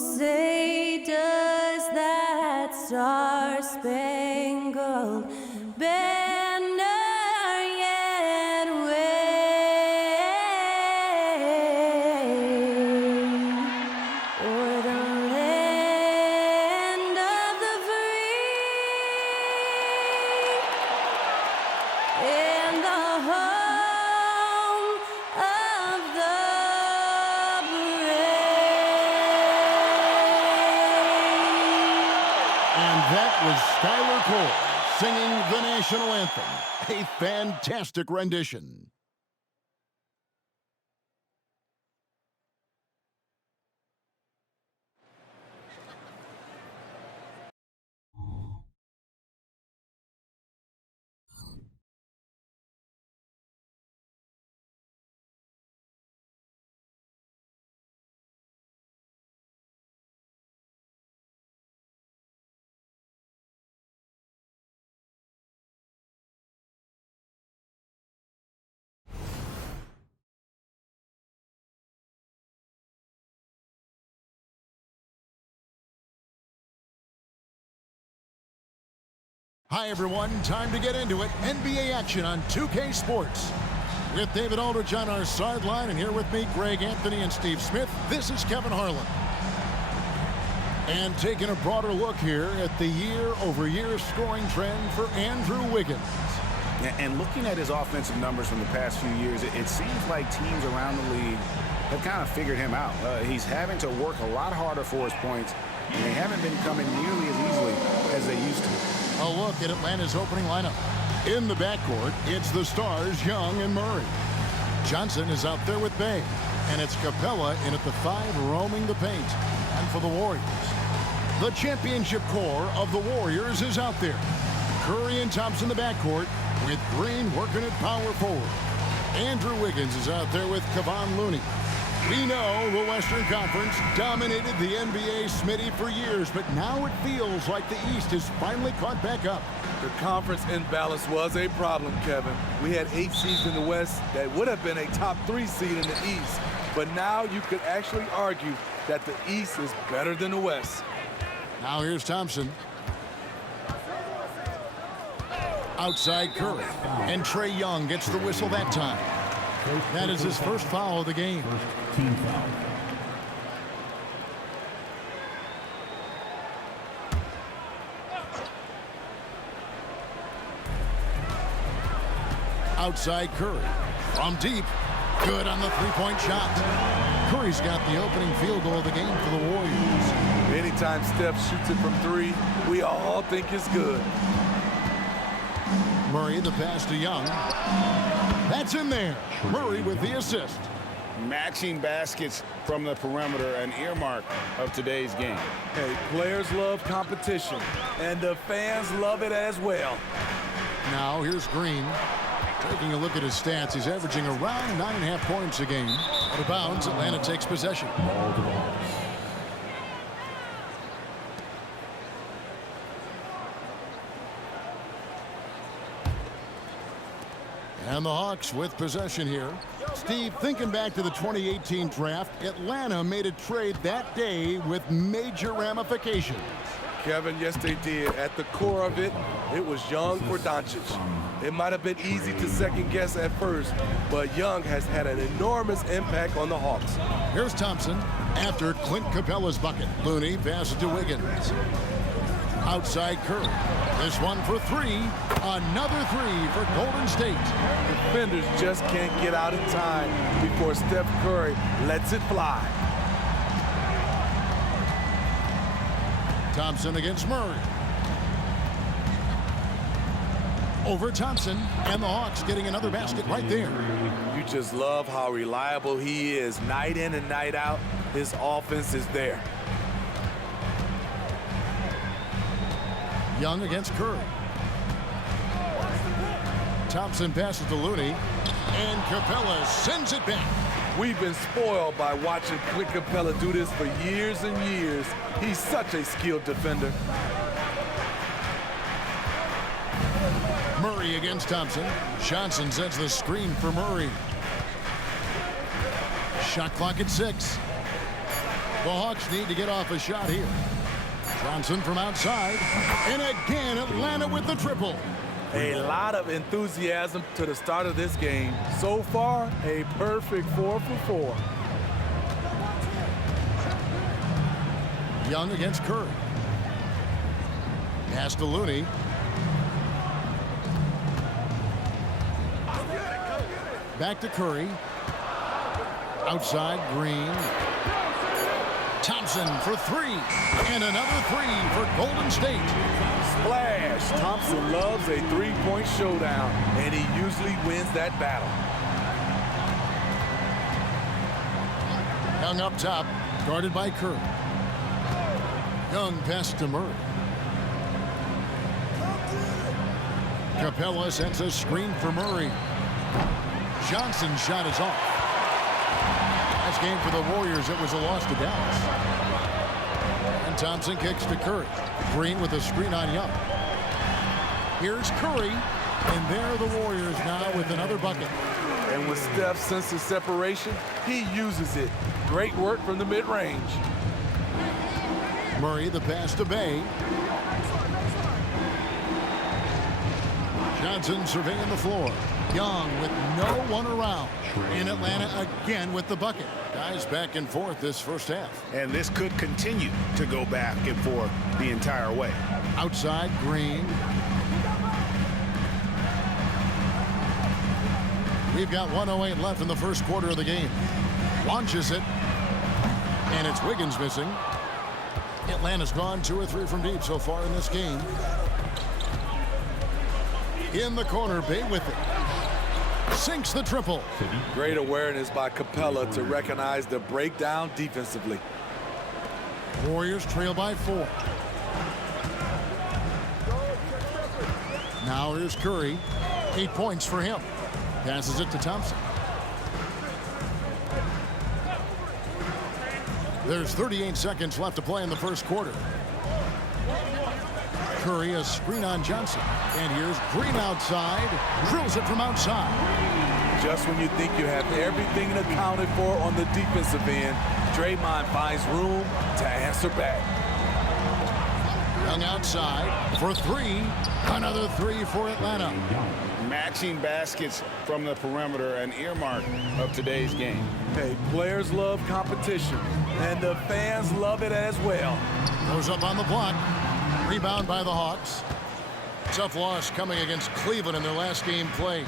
say does that star-spangled banner yet wave o'er the land of the free and the home of the That was Skylar Cole singing the national anthem. A fantastic rendition. Hi, everyone. Time to get into it. NBA action on 2K Sports. With David Aldridge on our sideline, and here with me, Greg Anthony and Steve Smith, this is Kevin Harlan. And taking a broader look here at the year-over-year scoring trend for Andrew Wiggins. And looking at his offensive numbers from the past few years, it seems like teams around the league have kind of figured him out. He's having to work a lot harder for his points, and they haven't been coming nearly as easily as they used to. A look at Atlanta's opening lineup. In the backcourt, it's the stars Young and Murray. Johnson is out there with Bay, and it's Capella in at the 5 roaming the paint. And for the Warriors, the championship core of the Warriors is out there. Curry and Thompson in the backcourt, with Green working at power forward. Andrew Wiggins is out there with Kevon Looney. We know the Western Conference dominated the NBA, Smitty, for years, but now it feels like the East has finally caught back up. The conference imbalance was a problem, Kevin. We had 8 seeds in the West that would have been a top 3 seed in the East, but now you could actually argue that the East is better than the West. Now here's Thompson. Outside Curry, and Trae Young gets the whistle that time. That is his first foul of the game. Team foul. Outside Curry. From deep. Good on the three-point shot. Curry's got the opening field goal of the game for the Warriors. Anytime Steph shoots it from 3, we all think it's good. Murray, the pass to Young. That's in there. Murray with the assist. Matching baskets from the perimeter, an earmark of today's game. Hey, players love competition, and the fans love it as well. Now here's Green. Taking a look at his stats, he's averaging around 9.5 points a game. Out of bounds, Atlanta takes possession. Ball to Hawks. And the Hawks with possession here. Steve, thinking back to the 2018 draft, Atlanta made a trade that day with major ramifications. Kevin, yes, they did. At the core of it, it was Young for Doncic. It might have been easy to second guess at first, but Young has had an enormous impact on the Hawks. Here's Thompson after Clint Capella's bucket. Looney passes to Wiggins. Outside Curry. This one for 3. Another 3 for Golden State. Defenders just can't get out in time before Steph Curry lets it fly. Thompson against Murray. Over Thompson, and the Hawks getting another basket right there. You just love how reliable he is. Night in and night out, his offense is there. Young against Curry. Thompson passes to Looney, and Capella sends it back. We've been spoiled by watching Clint Capella do this for years and years. He's such a skilled defender. Murray against Thompson. Johnson sets the screen for Murray. Shot clock at 6. The Hawks need to get off a shot here. Johnson from outside. And again, Atlanta with the triple. A lot of enthusiasm to the start of this game. So far, a perfect 4 for 4. Young against Curry. Pass to Looney. Back to Curry. Outside, Green. Thompson for three. And another three for Golden State. Splash! Thompson loves a three-point showdown, and he usually wins that battle. Young up top, guarded by Curry. Young pass to Murray. Capella sends a screen for Murray. Johnson's shot is off. Last game for the Warriors, it was a loss to Dallas. And Thompson kicks to Curry. Green with a screen on Young. Here's Curry, and there are the Warriors now with another bucket. And when Steph senses separation, he uses it. Great work from the mid-range. Murray, the pass to Bay. Johnson surveying the floor. Young with no one around. In Atlanta again with the bucket. Guys back and forth this first half. And this could continue to go back and forth the entire way. Outside, Green. We've got 1:08 left in the first quarter of the game. Launches it. And it's Wiggins missing. Atlanta's gone 2 or 3 from deep so far in this game. In the corner, Bay with it. Sinks the triple. Great awareness by Capella to recognize the breakdown defensively. Warriors trail by 4. Now here's Curry. 8 points for him. Passes it to Thompson. There's 38 seconds left to play in the first quarter. Curry, a screen on Johnson. And here's Green outside. Drills it from outside. Just when you think you have everything accounted for on the defensive end, Draymond finds room to answer back. Young outside for 3. Another 3 for Atlanta. Matching baskets from the perimeter, an earmark of today's game. Hey, players love competition, and the fans love it as well. Goes up on the block. Rebound by the Hawks. Tough loss coming against Cleveland in their last game played.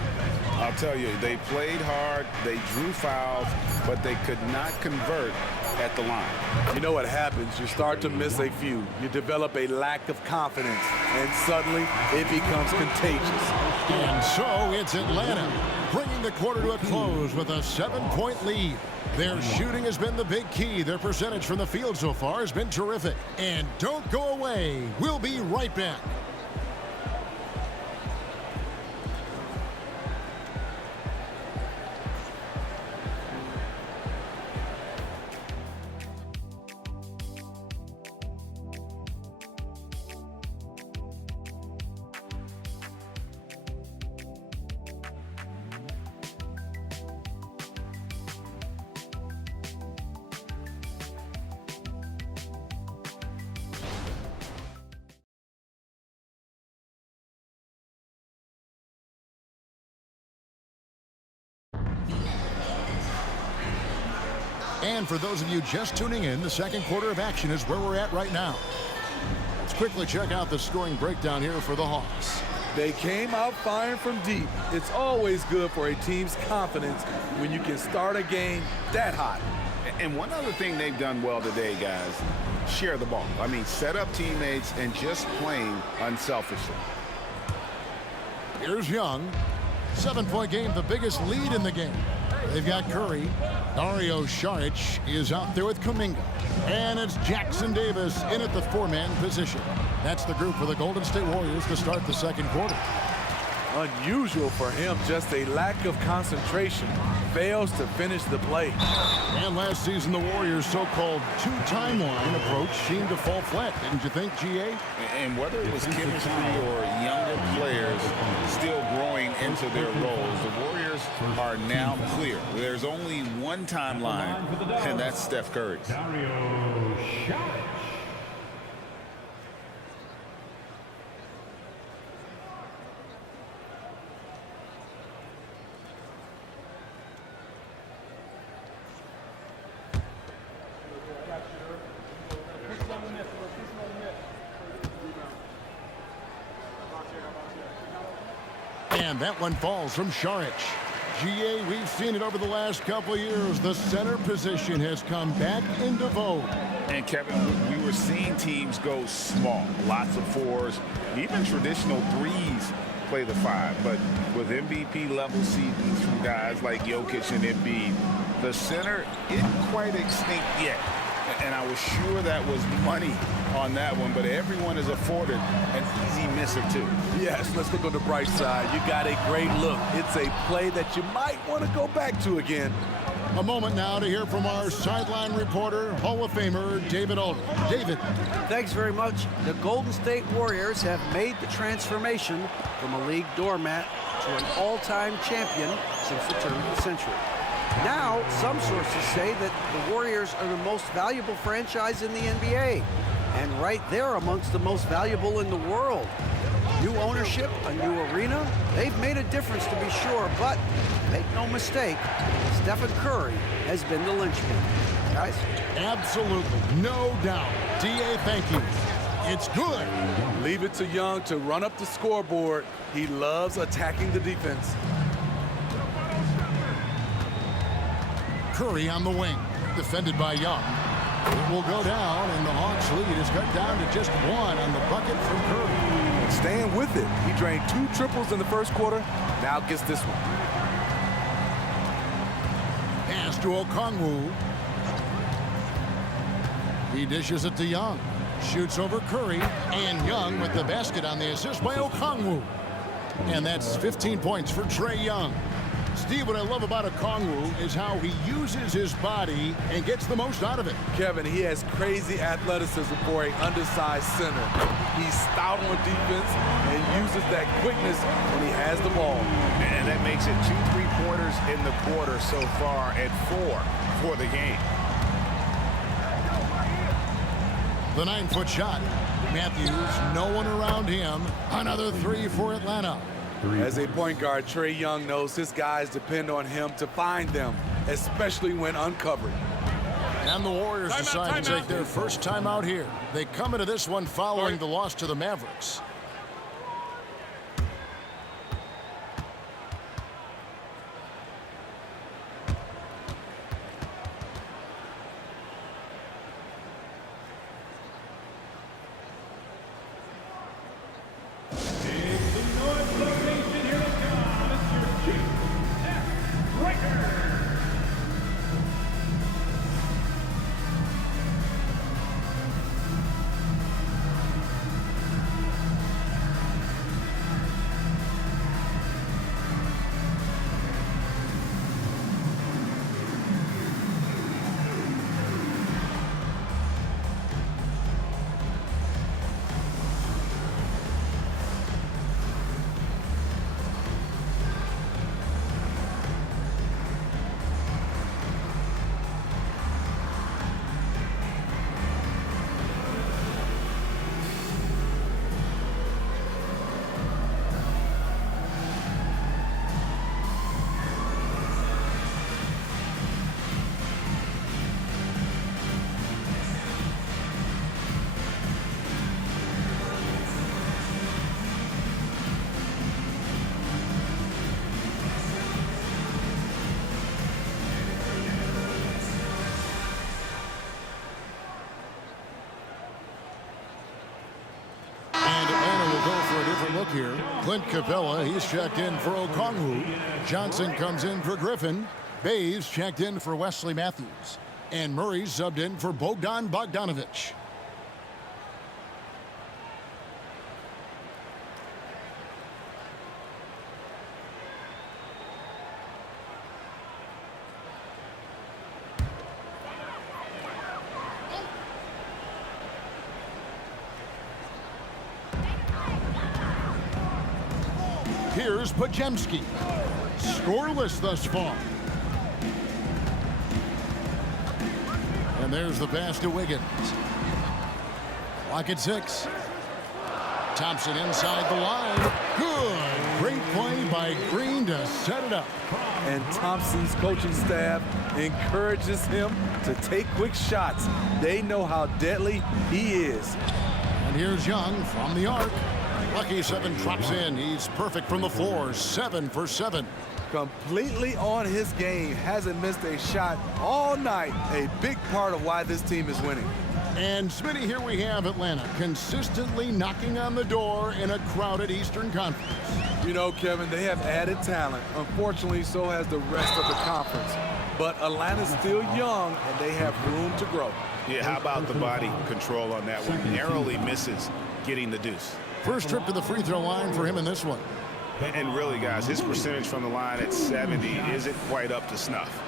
I'll tell you, they played hard, they drew fouls, but they could not convert at the line. You know what happens? You start to miss a few. You develop a lack of confidence, and suddenly it becomes contagious. And so it's Atlanta bringing the quarter to a close with a 7-point lead. Their shooting has been the big key. Their percentage from the field so far has been terrific. And don't go away. We'll be right back. And for those of you just tuning in, the second quarter of action is where we're at right now. Let's quickly check out the scoring breakdown here for the Hawks. They came out firing from deep. It's always good for a team's confidence when you can start a game that hot. And one other thing they've done well today, guys, share the ball. I mean, set up teammates and just playing unselfishly. Here's Young. 7-point game, the biggest lead in the game. They've got Curry. Dario Saric is out there with Kuminga. And it's Jackson Davis in at the 4-man position. That's the group for the Golden State Warriors to start the second quarter. Unusual for him, just a lack of concentration. Fails to finish the play. And last season, the Warriors' so-called two-timeline approach seemed to fall flat, didn't you think, GA? And whether it was chemistry or younger players still growing into their roles, the Warriors are now clear. There's only one timeline, and that's Steph Curry. Dario Saric. And that one falls from Saric. GA, we've seen it over the last couple of years. The center position has come back into vogue. And Kevin, we were seeing teams go small, lots of fours, even traditional threes play the five. But with MVP level seasons from guys like Jokic and Embiid, the center isn't quite extinct yet. And I was sure that was money on that one, but everyone is afforded an easy miss or two. Yes, let's look on the bright side. You got a great look. It's a play that you might want to go back to again. A moment now to hear from our sideline reporter, Hall of Famer David Aldridge. David. Thanks very much. The Golden State Warriors have made the transformation from a league doormat to an all-time champion since the turn of the century. Now, some sources say that the Warriors are the most valuable franchise in the NBA, and right there amongst the most valuable in the world. New ownership, a new arena, they've made a difference to be sure, but make no mistake, Stephen Curry has been the linchpin. Guys? Absolutely, no doubt. DA, thank you. It's good. Leave it to Young to run up the scoreboard. He loves attacking the defense. Curry on the wing, defended by Young. It will go down, and the Hawks lead is cut down to just one on the bucket from Curry. Staying with it. He drained 2 triples in the first quarter. Now gets this one. Pass to Okongwu. He dishes it to Young. Shoots over Curry, and Young with the basket on the assist by Okongwu. And that's 15 points for Trae Young. Steve, what I love about Okongwu is how he uses his body and gets the most out of it. Kevin, he has crazy athleticism for an undersized center. He's stout on defense and uses that quickness when he has the ball. And that makes it 2 3-pointers in the quarter so far and 4 for the game. The 9-foot shot. Matthews, no one around him. Another 3 for Atlanta. As a point guard, Trae Young knows his guys depend on him to find them, especially when uncovered. And the Warriors decide to take their first timeout here. They come into this one following the loss to the Mavericks. Look here. Clint Capella, he's checked in for Okongwu. Johnson comes in for Griffin. Bays checked in for Wesley Matthews. And Murray subbed in for Bogdan Bogdanovic. Here's Pajemski. Scoreless thus far. And there's the pass to Wiggins. Clock at 6. Thompson inside the line. Good. Great play by Green to set it up. And Thompson's coaching staff encourages him to take quick shots. They know how deadly he is. And here's Young from the arc. Lucky 7 drops in. He's perfect from the floor. 7 for 7. Completely on his game. Hasn't missed a shot all night. A big part of why this team is winning. And Smitty, here we have Atlanta consistently knocking on the door in a crowded Eastern Conference. You know, Kevin, they have added talent. Unfortunately, so has the rest of the conference. But Atlanta's still young, and they have room to grow. Yeah, how about the body control on that one? Narrowly misses getting the deuce. First trip to the free throw line for him in this one. And really, guys, his percentage from the line at 70 isn't quite up to snuff.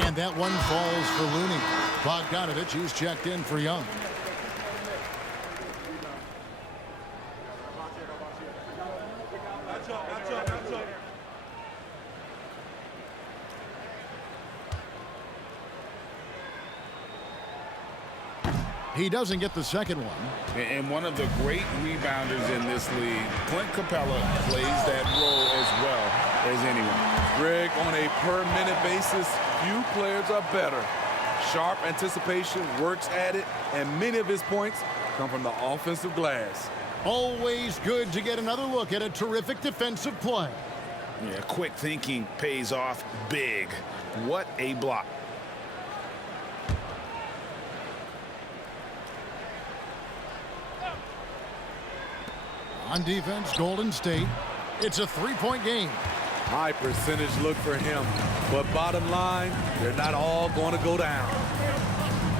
And that one falls for Looney. Bogdanovich, who's checked in for Young. He doesn't get the second one. And one of the great rebounders in this league, Clint Capella, plays that role as well as anyone. Greg, on a per-minute basis, few players are better. Sharp anticipation, works at it, and many of his points come from the offensive glass. Always good to get another look at a terrific defensive play. Yeah, quick thinking pays off big. What a block. On defense, Golden State. It's a three-point game. High percentage look for him. But bottom line, they're not all going to go down.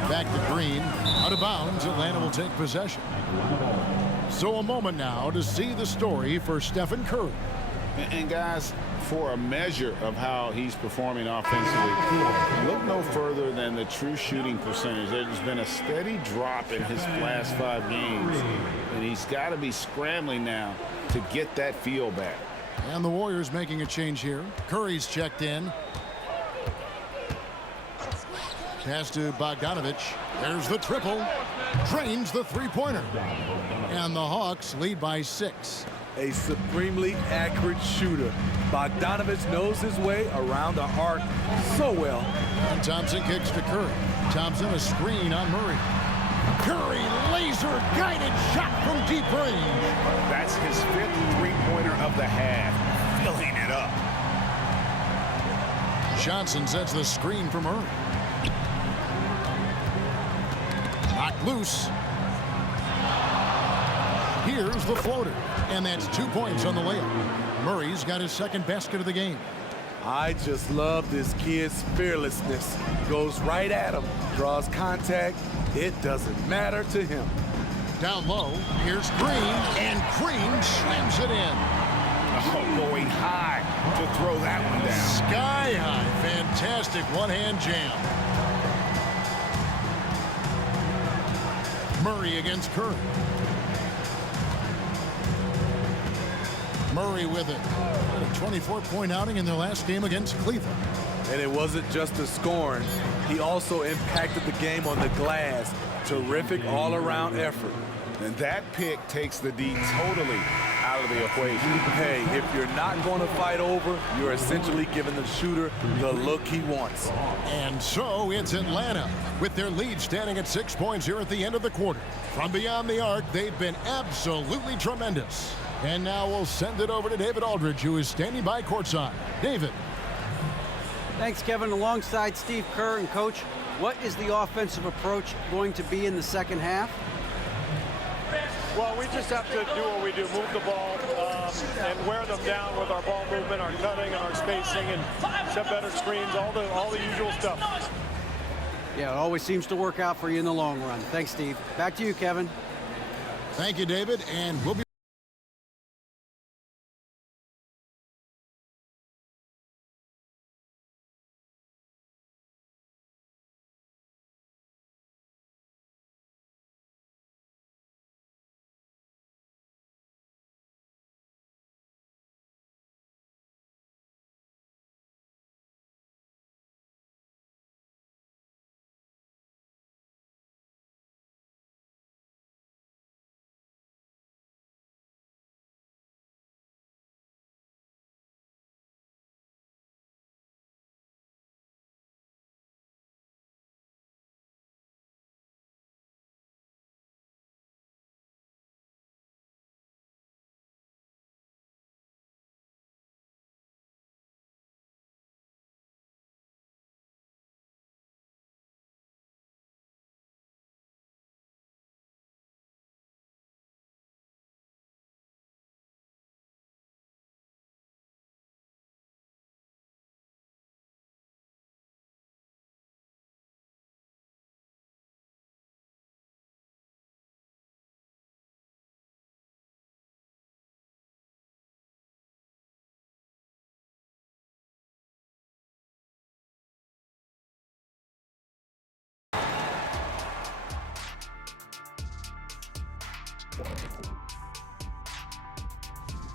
Back to Green. Out of bounds, Atlanta will take possession. So a moment now to see the story for Stephen Curry. And guys, for a measure of how he's performing offensively, look no further than the true shooting percentage. There's been a steady drop in his last 5 games, and he's got to be scrambling now to get that feel back. And the Warriors making a change here. Curry's checked in. Pass to Bogdanovich. There's the triple. Drains the three-pointer. And the Hawks lead by 6. A supremely accurate shooter. Bogdanovich knows his way around the arc so well. And Thompson kicks to Curry. Thompson a screen on Murray. Curry laser-guided shot from deep range. That's his 5th three-pointer of the half. Filling it up. Johnson sets the screen for Murray. Knocked loose. Here's the floater. And that's 2 points on the layup. Murray's got his second basket of the game. I just love this kid's fearlessness. Goes right at him, draws contact. It doesn't matter to him. Down low, here's Green, and Green slams it in. Oh, going high to throw that one down. Sky high, fantastic one-hand jam. Murray against Curry. Murray with it. A 24-point outing in their last game against Cleveland. And it wasn't just the scoring. He also impacted the game on the glass. Terrific all-around effort. And that pick takes the D totally out of the equation. Hey, if you're not going to fight over, you're essentially giving the shooter the look he wants. And so it's Atlanta with their lead standing at 6 points here at the end of the quarter. From beyond the arc, they've been absolutely tremendous. And now we'll send it over to David Aldridge, who is standing by courtside. David. Thanks, Kevin. Alongside Steve Kerr and Coach, what is the offensive approach going to be in the second half? Well, we just have to do what we do, move the ball and wear them down with our ball movement, our cutting, and our spacing, and set better screens, all the usual stuff. Yeah, it always seems to work out for you in the long run. Thanks, Steve. Back to you, Kevin. Thank you, David, and we'll be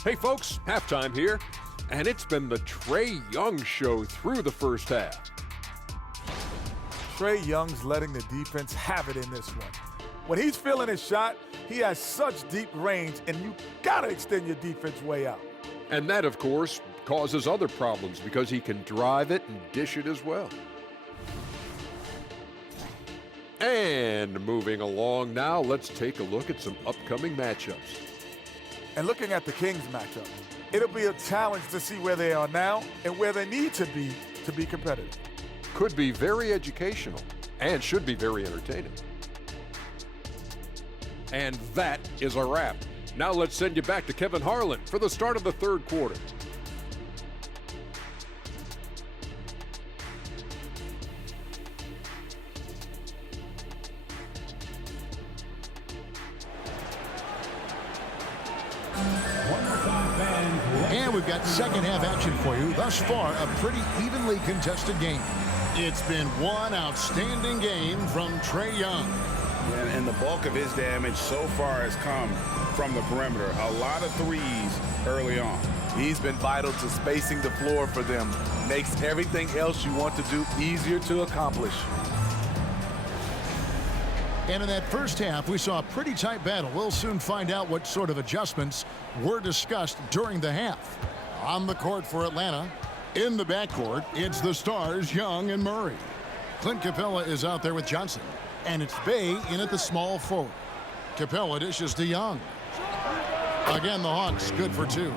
Hey folks, halftime here, and it's been the Trae Young show through the first half. Trae Young's letting the defense have it in this one. When he's feeling his shot, he has such deep range, and you gotta extend your defense way out. And that, of course, causes other problems because he can drive it and dish it as well. And moving along now, let's take a look at some upcoming matchups. And looking at the Kings matchup, it'll be a challenge to see where they are now and where they need to be competitive. Could be very educational and should be very entertaining. And that is a wrap. Now let's send you back to Kevin Harlan for the start of the third quarter. And we've got second half action for you. Thus far, a pretty evenly contested game. It's been one outstanding game from Trae Young. And the bulk of his damage so far has come from the perimeter. A lot of threes early on. He's been vital to spacing the floor for them. Makes everything else you want to do easier to accomplish. And in that first half, we saw a pretty tight battle. We'll soon find out what sort of adjustments were discussed during the half. On the court for Atlanta, in the backcourt, it's the stars, Young and Murray. Clint Capella is out there with Johnson. And it's Bey in at the small forward. Capella dishes to Young. Again, the Hawks good for two.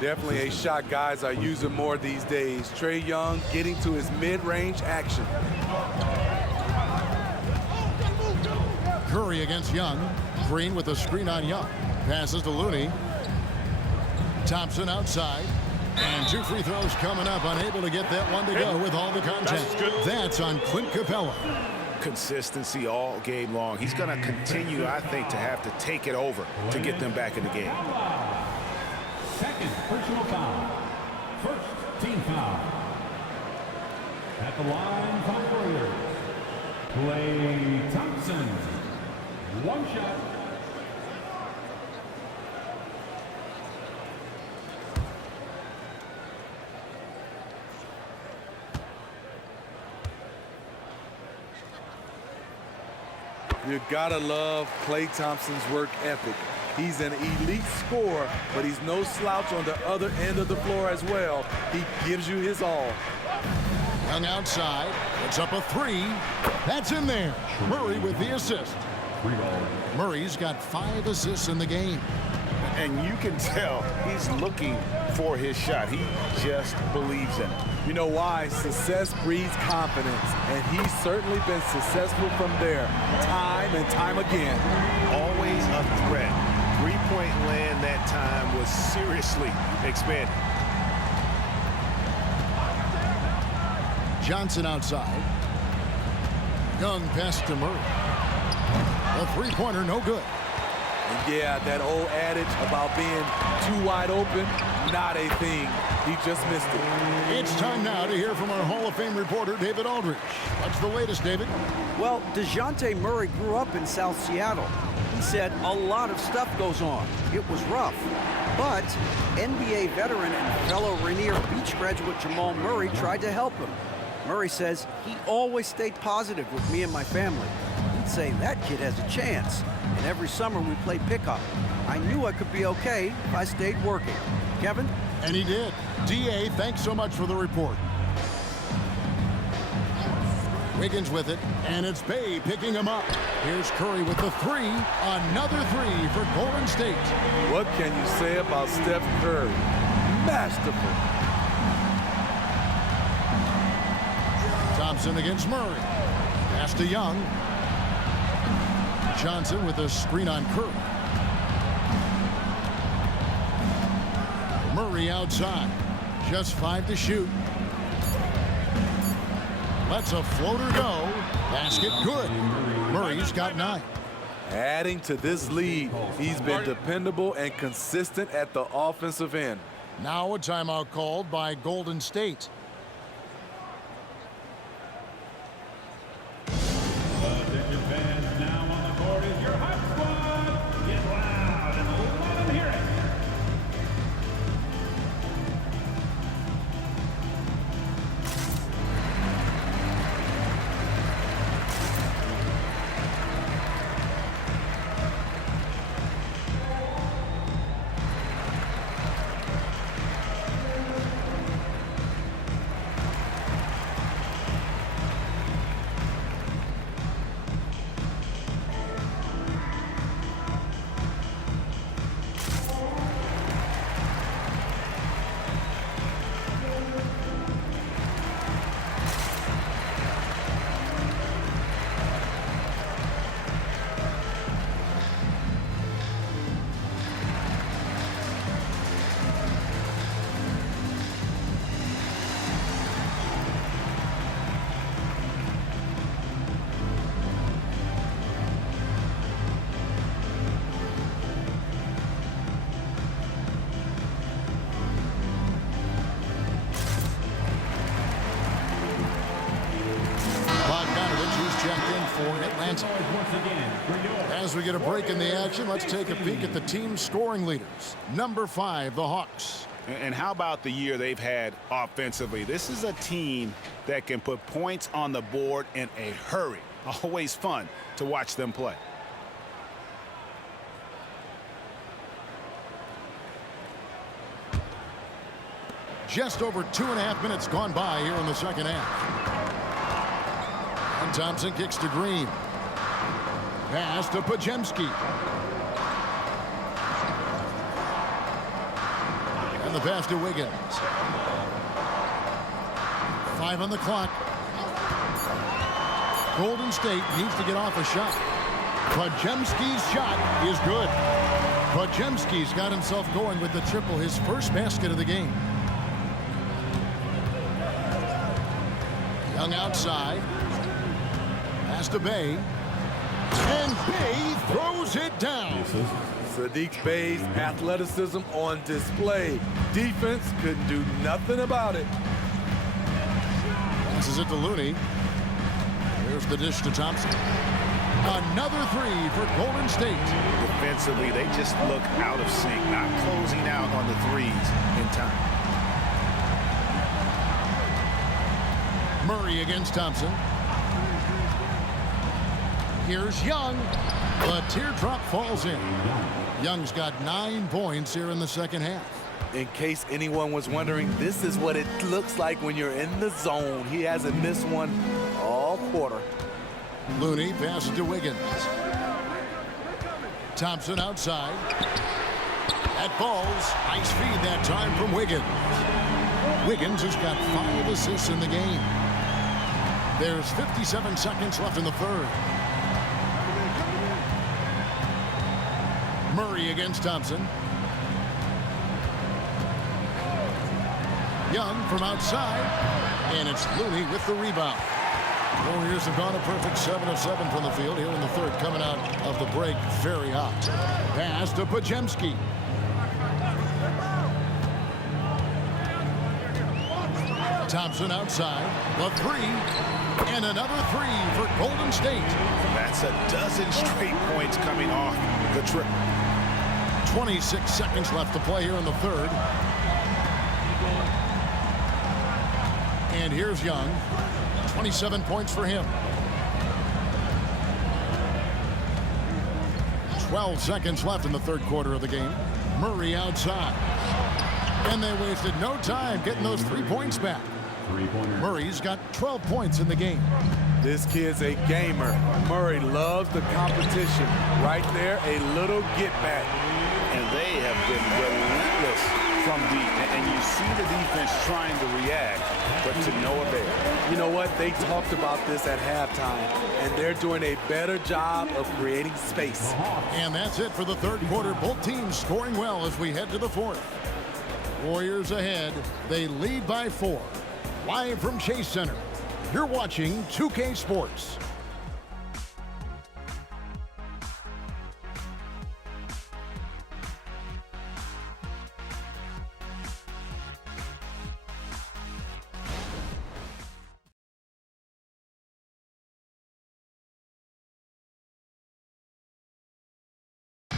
Definitely a shot guys are using more these days. Trae Young getting to his mid-range action. Curry against Young. Green with a screen on Young. Passes to Looney. Thompson outside. And two free throws coming up. Unable to get that one to go with all the contact. That's on Clint Capella. Consistency all game long. He's going to continue, I think, to have to take it over to get them back in the game. Second personal foul. First team foul. At the line for the Warriors, Klay Thompson. One shot. You gotta love Klay Thompson's work ethic. He's an elite scorer, but he's no slouch on the other end of the floor as well. He gives you his all. Young outside. It's up a three. That's in there. Murray with the assist. Murray's got 5 assists in the game. And you can tell he's looking for his shot. He just believes in it. You know why? Success breeds confidence, and he's certainly been successful from there, time and time again. Always a threat. Three-point land that time was seriously expanded. Johnson outside. Young pass to Murray. A three-pointer, no good. And yeah, that old adage about being too wide open, not a thing. He just missed it. It's time now to hear from our Hall of Fame reporter, David Aldridge. What's the latest, David? Well, DeJounte Murray grew up in South Seattle. He said a lot of stuff goes on. It was rough. But NBA veteran and fellow Rainier Beach graduate Jamal Murray tried to help him. Murray says he always stayed positive with me and my family. He'd say that kid has a chance. And every summer we played pickup. I knew I could be okay if I stayed working. Kevin? And he did. D.A., thanks so much for the report. Wiggins with it, and it's Bey picking him up. Here's Curry with the three. Another three for Golden State. What can you say about Steph Curry? Masterful. Thompson against Murray. Pass to Young. Johnson with a screen on Curry. Murray outside. Just 5 to shoot. Lets a floater go. Basket good. Murray's got 9. Adding to this lead, he's been dependable and consistent at the offensive end. Now a timeout called by Golden State. Attention fans, now on the court is your Hot Squad. Get loud and let them hear it. Johnson. Once again, for your As we get a break in the action, let's take a peek at the team's scoring leaders. Number 5, the Hawks. And how about the year they've had offensively? This is a team that can put points on the board in a hurry. Always fun to watch them play. Just over 2.5 minutes gone by here in the second half. And Thompson kicks to Green. Pass to Podziemski. And the pass to Wiggins. 5 on the clock. Golden State needs to get off a shot. Podziemski's shot is good. Podziemski's got himself going with the triple, his first basket of the game. Young outside. Pass to Bey. And Bey throws it down. Sadiq Bey's athleticism on display. Defense couldn't do nothing about it. Passes it to Looney. Here's the dish to Thompson. Another 3 for Golden State. Defensively, they just look out of sync, not closing out on the threes in time. Murray against Thompson. Here's Young. The teardrop falls in. Young's got 9 points here in the second half. In case anyone was wondering, this is what it looks like when you're in the zone. He hasn't missed one all quarter. Looney passes to Wiggins. Thompson outside. That falls. Nice feed that time from Wiggins. Wiggins has got 5 assists in the game. There's 57 seconds left in the third. Murray against Thompson. Young from outside. And it's Looney with the rebound. Warriors have gone a perfect 7 of 7 from the field here in the third, coming out of the break very hot. Pass to Podziemski. Thompson outside. The 3. And another 3 for Golden State. That's a dozen straight points coming off the trip. 26 seconds left to play here in the third. And here's Young. 27 points for him. 12 seconds left in the third quarter of the game. Murray outside. And they wasted no time getting those 3 points back. Murray's got 12 points in the game. This kid's a gamer. Murray loves the competition. Right there, a little get back. And they have been relentless from deep. And you see the defense trying to react, but to no avail. You know what? They talked about this at halftime, and they're doing a better job of creating space. And that's it for the third quarter. Both teams scoring well as we head to the fourth. Warriors ahead. They lead by 4. Live from Chase Center, you're watching 2K Sports.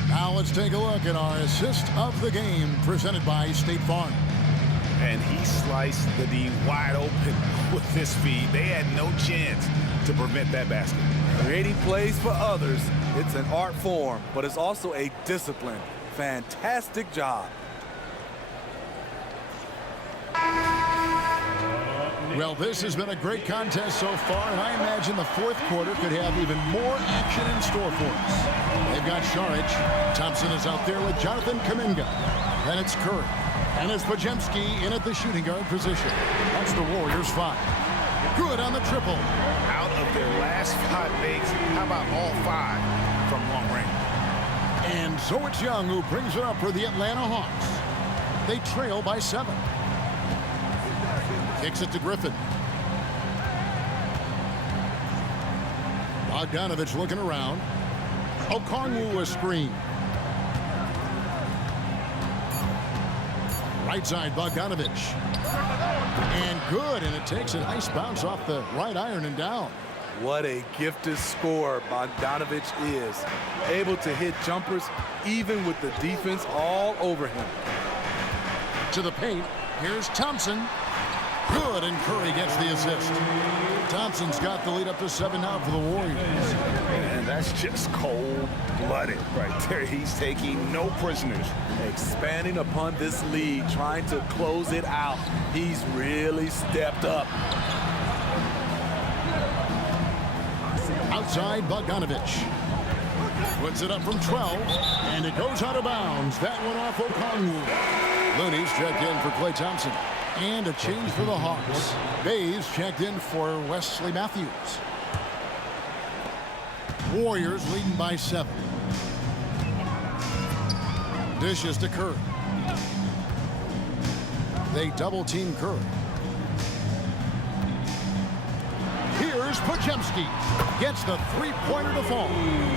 Now let's take a look at our assist of the game presented by State Farm. And he sliced the D wide open with this feed. They had no chance to prevent that basket. Creating plays for others, it's an art form, but it's also a discipline. Fantastic job. Well, this has been a great contest so far, and I imagine the fourth quarter could have even more action in store for us. They've got Šarić. Thompson is out there with Jonathan Kuminga. Then it's Curry. And it's Podziemski in at the shooting guard position. That's the Warriors 5. Good on the triple. Out of their last 5 makes, how about all 5 from long range? And so it's Young who brings it up for the Atlanta Hawks. They trail by 7. Kicks it to Griffin. Bogdanovich looking around. Okongwu a screen. Right side, Bogdanovich. And good, and it takes a nice bounce off the right iron and down. What a gifted scorer Bogdanovich is. Able to hit jumpers even with the defense all over him. To the paint, here's Thompson. Good, and Curry gets the assist. Thompson's got the lead up to 7 now for the Warriors. And that's just cold-blooded right there. He's taking no prisoners. Expanding upon this lead, trying to close it out. He's really stepped up. Outside, Bogdanovich puts it up from 12, and it goes out of bounds. That one off Okongwu. Looney's checked in for Klay Thompson. And a change for the Hawks. Bays checked in for Wesley Matthews. Warriors leading by 7. Dishes to Curry. They double-team Curry. Here's Podziemski. Gets the three-pointer to fall.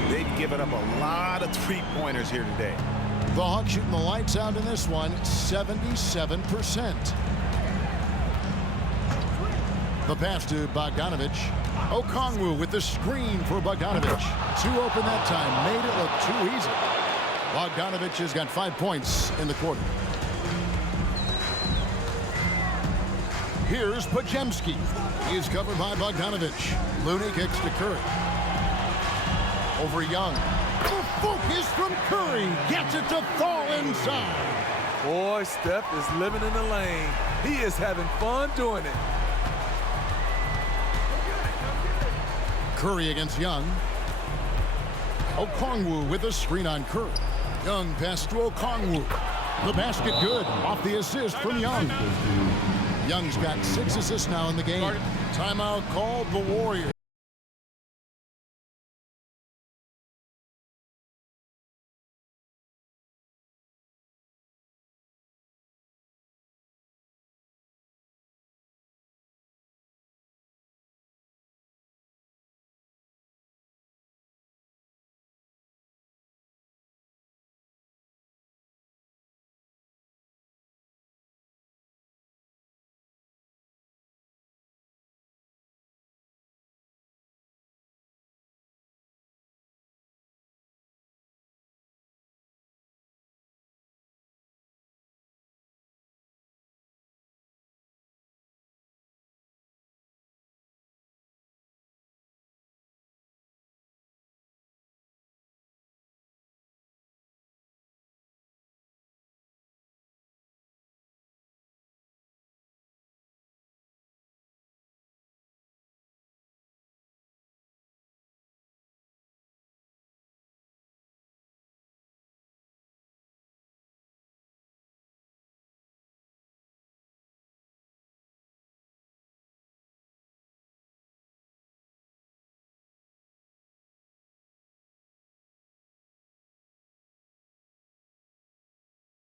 They've given up a lot of three-pointers here today. The Hawks shooting the lights out in this one, 77%. The pass to Bogdanovich. Okongwu with the screen for Bogdanovich. 2 open that time. Made it look too easy. Bogdanovich has got 5 points in the quarter. Here's Podziemski. He's covered by Bogdanovich. Looney kicks to Curry. Over Young. The focus from Curry. Gets it to fall inside. Boy, Steph is living in the lane. He is having fun doing it. Curry against Young. Okongwu with a screen on Curry. Young pass to Okongwu. The basket good. Off the assist from Young. Young's got 6 assists now in the game. Timeout called the Warriors.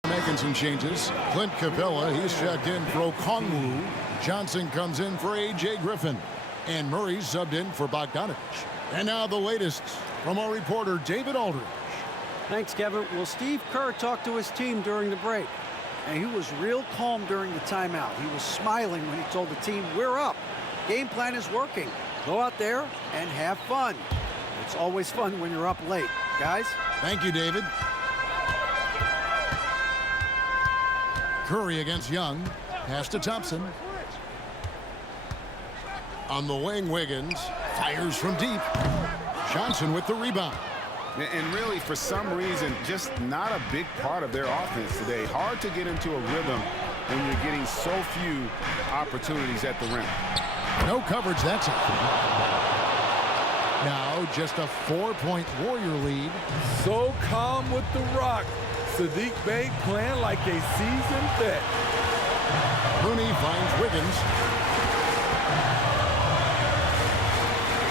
Making some changes. Clint Capella, he's checked in for Okongwu. Johnson comes in for A.J. Griffin. And Murray subbed in for Bogdanovich. And now the latest from our reporter, David Aldridge. Thanks, Kevin. Well, Steve Kerr talked to his team during the break, and he was real calm during the timeout. He was smiling when he told the team, we're up. Game plan is working. Go out there and have fun. It's always fun when you're up late. Guys? Thank you, David. Curry against Young. Pass to Thompson. On the wing, Wiggins fires from deep. Johnson with the rebound. And really, for some reason, just not a big part of their offense today. Hard to get into a rhythm when you're getting so few opportunities at the rim. No coverage that time. Now just a 4-point Warrior lead. So calm with the rock. Sadiq Bey playing like a seasoned vet. Looney finds Wiggins.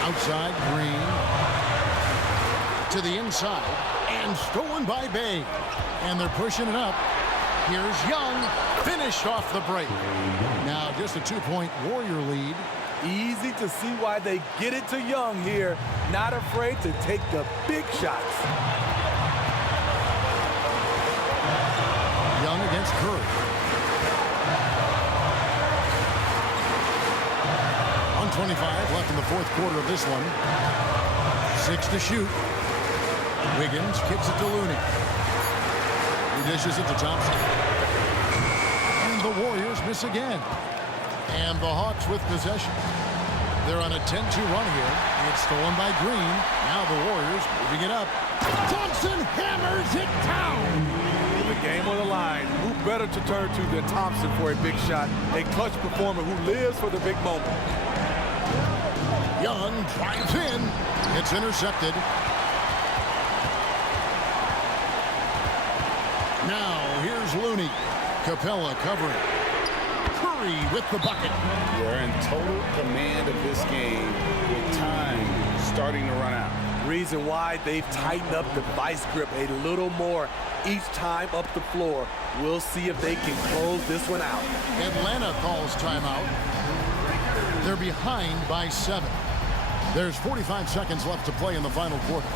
Outside, Green. To the inside. And stolen by Bey. And they're pushing it up. Here's Young. Finished off the break. Now just a 2-point Warrior lead. Easy to see why they get it to Young here. Not afraid to take the big shots. Young against Curry. On 1:25 left in the fourth quarter of this one. 6 to shoot. Wiggins kicks it to Looney. He dishes it to Thompson. And the Warriors miss again. And the Hawks with possession. They're on a 10-2 run here. It's stolen by Green. Now the Warriors moving it up. Thompson hammers it down. The game on the line. Who better to turn to than Thompson for a big shot? A clutch performer who lives for the big moment. Young drives in. It's intercepted. Now here's Looney. Capella covering. Curry with the bucket. They're in total command of this game with time starting to run out. Reason why they've tightened up the vice grip a little more each time up the floor. We'll see if they can close this one out. Atlanta calls timeout. They're behind by 7. There's 45 seconds left to play in the final quarter.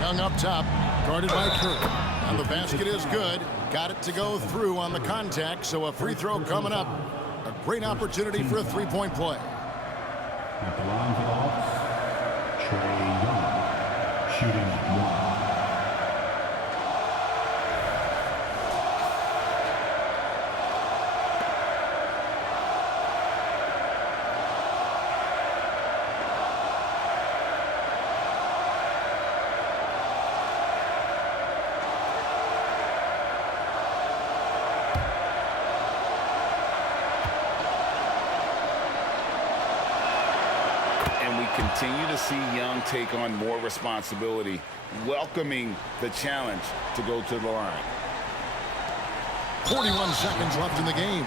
Young up top, guarded by Curry. And the basket is good. Got it to go through on the contact, so a free throw coming up. A great opportunity for a three-point play. At the line for the Hawks, Trae Young, shooting 1. Continue to see Young take on more responsibility, welcoming the challenge to go to the line. 41 seconds left in the game.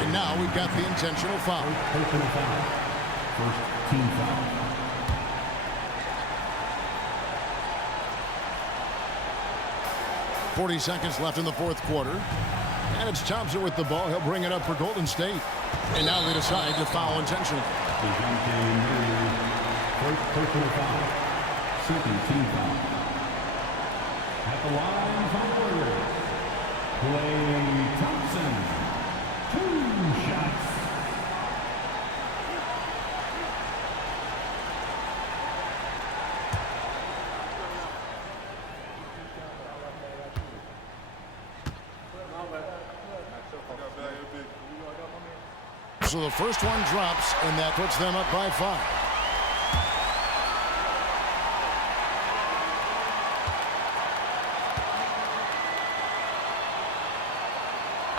And now we've got the intentional foul. Personal foul. First team foul. .40 seconds left in the fourth quarter. And it's Thompson with the ball. He'll bring it up for Golden State. And now they decide to foul intentionally. First personal foul. Second team foul. At the line for the Warriors, Klay Thompson. 2 shots. So the first one drops, and that puts them up by 5.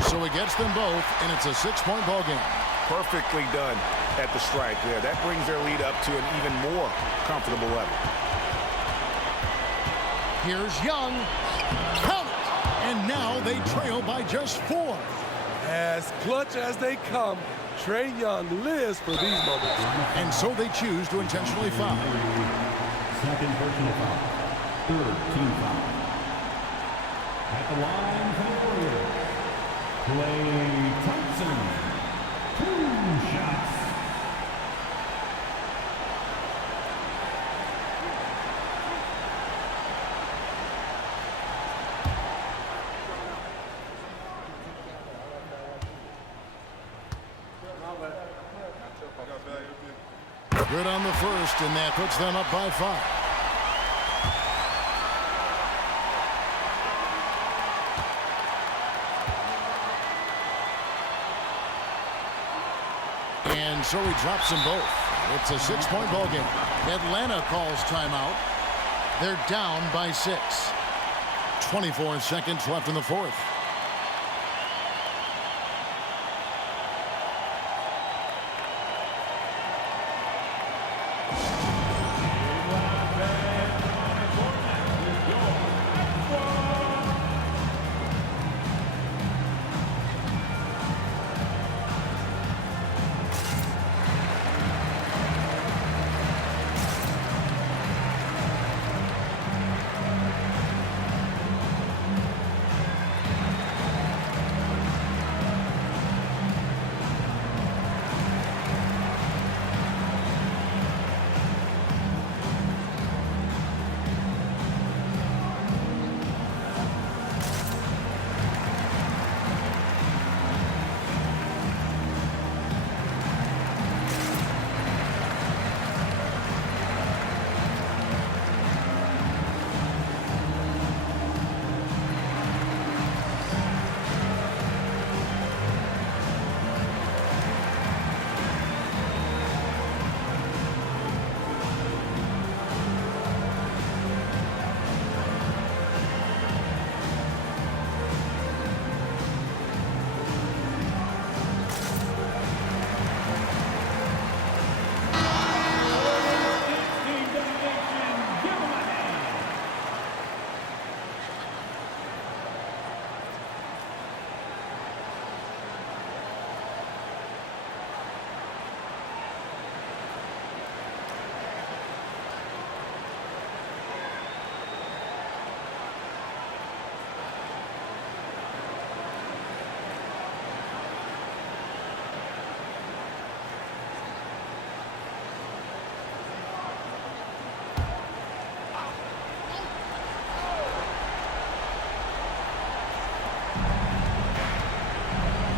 So he gets them both, and it's a 6-point ball game. Perfectly done at the stripe there. That brings their lead up to an even more comfortable level. Here's Young. Count it! And now they trail by just 4. As clutch as they come, Trae Young lives for these moments. And so they choose to intentionally foul. second personal foul. Third team foul. At the line for the Warriors, Klay Thompson. 2 shots. Good on the first, and that puts them up by 5. And so he drops them both. It's a 6-point ball game. Atlanta calls timeout. They're down by 6. 24 seconds left in the fourth.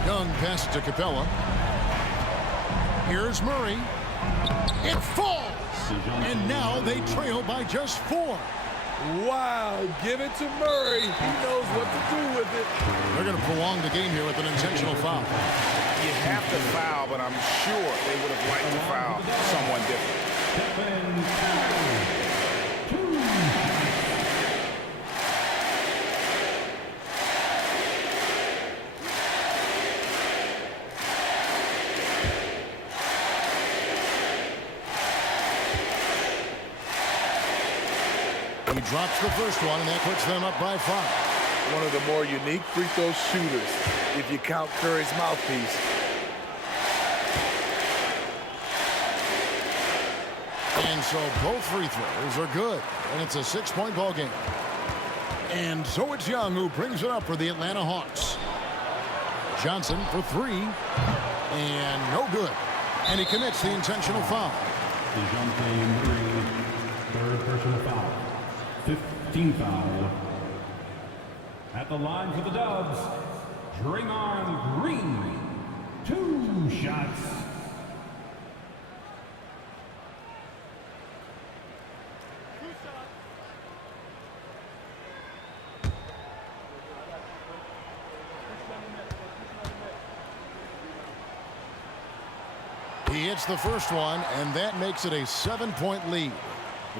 Young passes to Capella. Here's Murray. It falls! And now they trail by just 4. Wow, give it to Murray. He knows what to do with it. They're going to prolong the game here with an intentional foul. You have to foul, but I'm sure they would have liked to foul someone different. He drops the first one, and that puts them up by 5. One of the more unique free throw shooters, if you count Curry's mouthpiece. And so both free throws are good, and it's a 6-point ball game. And so it's Young who brings it up for the Atlanta Hawks. Johnson for 3, and no good. And he commits the intentional foul. Third personal foul. 15 foul. At the line for the Dubs, Draymond Green. 2 shots. He hits the first one, and that makes it a 7-point lead.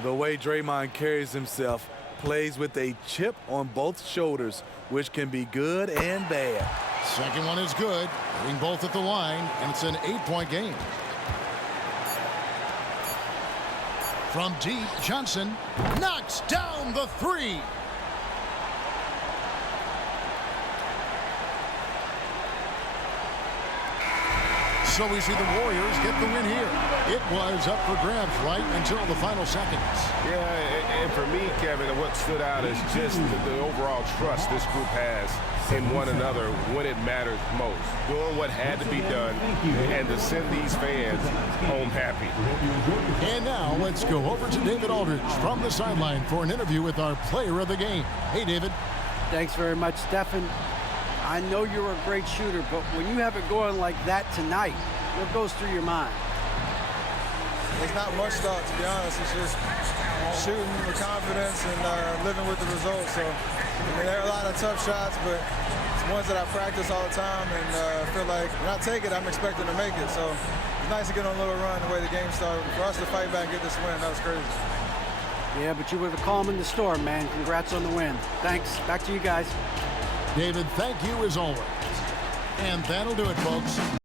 The way Draymond carries himself, plays with a chip on both shoulders, which can be good and bad. Second one is good, hitting both at the line, and it's an 8-point game. From deep, Johnson knocks down the 3. So we see the Warriors get the win here. It was up for grabs right until the final seconds. Yeah, and for me, Kevin, what stood out is just the overall trust this group has in one another when it matters most. Doing what had to be done and to send these fans home happy. And now let's go over to David Aldridge from the sideline for an interview with our player of the game. Hey, David. Thanks very much, Stephen. I know you're a great shooter, but when you have it going like that tonight, what goes through your mind? It's not much thought, to be honest. It's just shooting with confidence and living with the results. So, I mean, there are a lot of tough shots, but it's ones that I practice all the time, and I feel like when I take it, I'm expecting to make it. So it's nice to get on a little run the way the game started. For us to fight back and get this win, that was crazy. Yeah, but you were the calm in the storm, man. Congrats on the win. Thanks. Back to you guys. David, thank you as always. And that'll do it, folks.